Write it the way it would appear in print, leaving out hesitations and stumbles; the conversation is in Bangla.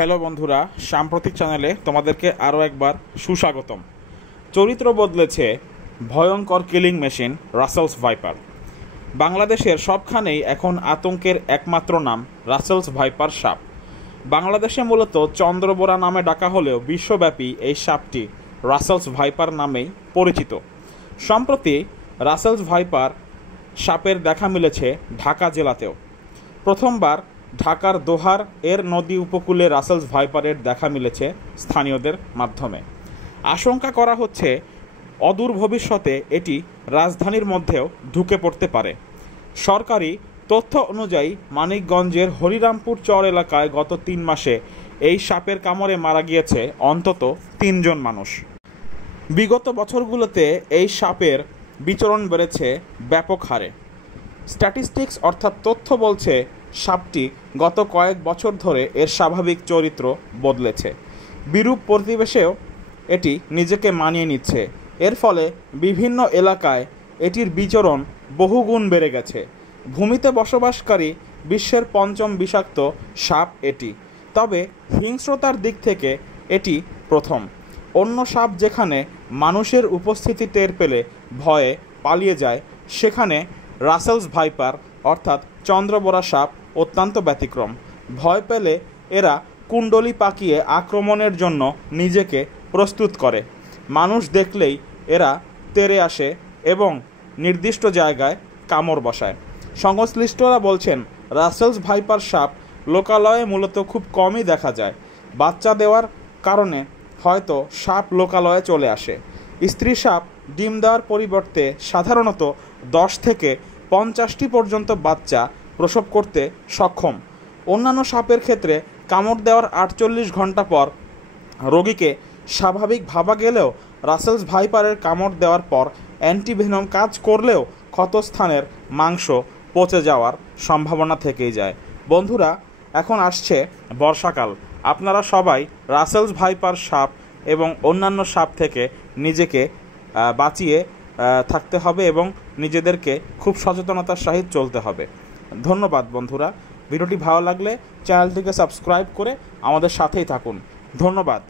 হ্যালো বন্ধুরা, সাম্প্রতিক চ্যানেলে তোমাদেরকে আরও একবার সুস্বাগতম। চরিত্র বদলেছে ভয়ঙ্কর কিলিং মেশিন রাসেলস ভাইপার। বাংলাদেশের সবখানেই এখন আতঙ্কের একমাত্র নাম রাসেলস ভাইপার সাপ। বাংলাদেশে মূলত চন্দ্রবোরা নামে ডাকা হলেও বিশ্বব্যাপী এই সাপটি রাসেলস ভাইপার নামেই পরিচিত। সম্প্রতি রাসেলস ভাইপার সাপের দেখা মিলেছে ঢাকা জেলাতেও। প্রথমবার ঢাকার দোহার এর নদী উপকূলে রাসেলস ভাইপারের দেখা মিলেছে স্থানীয়দের মাধ্যমে। আশঙ্কা করা হচ্ছে অদূর ভবিষ্যতে এটি রাজধানীর মধ্যেও ঢুকে পড়তে পারে। সরকারি তথ্য অনুযায়ী মানিকগঞ্জের হরিরামপুর চর এলাকায় গত 3 মাসে এই সাপের কামড়ে মারা গিয়েছে অন্তত 3 জন মানুষ। বিগত বছরগুলোতে এই সাপের বিচরণ বেড়েছে ব্যাপক হারে। স্ট্যাটিস্টিক্স অর্থাৎ তথ্য বলছে সাপটি গত কয়েক বছর ধরে এর স্বাভাবিক চরিত্র বদলেছে। বিরূপ পরিবেশেও এটি নিজেকে মানিয়ে নিচ্ছে। এর ফলে বিভিন্ন এলাকায় এটির বিচরণ বহুগুণ বেড়ে গেছে। ভূমিতে বসবাসকারী বিশ্বের 5ম বিষাক্ত সাপ এটি। তবে হিংস্রতার দিক থেকে এটি প্রথম। অন্য সাপ যেখানে মানুষের উপস্থিতি টের পেলে ভয়ে পালিয়ে যায়, সেখানে রাসেলস ভাইপার অর্থাৎ চন্দ্রবোরা সাপ অত্যন্ত ব্যতিক্রম। ভয় পেলে এরা কুণ্ডলি পাকিয়ে আক্রমণের জন্য নিজেকে প্রস্তুত করে। মানুষ দেখলেই এরা তেড়ে আসে এবং নির্দিষ্ট জায়গায় কামড় বসায়। সংশ্লিষ্টরা বলছেন, রাসেলস ভাইপার সাপ লোকালয়ে মূলত খুব কমই দেখা যায়। বাচ্চা দেওয়ার কারণে হয়তো সাপ লোকালয়ে চলে আসে। স্ত্রী সাপ ডিম দেওয়ার পরিবর্তে সাধারণত 10 থেকে 50টি পর্যন্ত বাচ্চা প্রসব করতে সক্ষম। অন্যান্য সাপের ক্ষেত্রে কামড় দেওয়ার 48 ঘন্টা পর রোগীকে স্বাভাবিক ভাবা গেলেও রাসেলস ভাইপারের কামড় দেওয়ার পর অ্যান্টিভেনম কাজ করলেও ক্ষতস্থানের মাংস পচে যাওয়ার সম্ভাবনা থেকেই যায়। বন্ধুরা, এখন আসছে বর্ষাকাল। আপনারা সবাই রাসেলস ভাইপার সাপ এবং অন্যান্য সাপ থেকে নিজেকে বাঁচিয়ে থাকতে হবে এবং নিজেদেরকে খুব সচেতনতার সহিত চলতে হবে। ধন্যবাদ বন্ধুরা। ভিডিওটি ভালো লাগলে চ্যানেলটিকে সাবস্ক্রাইব করে আমাদের সাথেই থাকুন। ধন্যবাদ।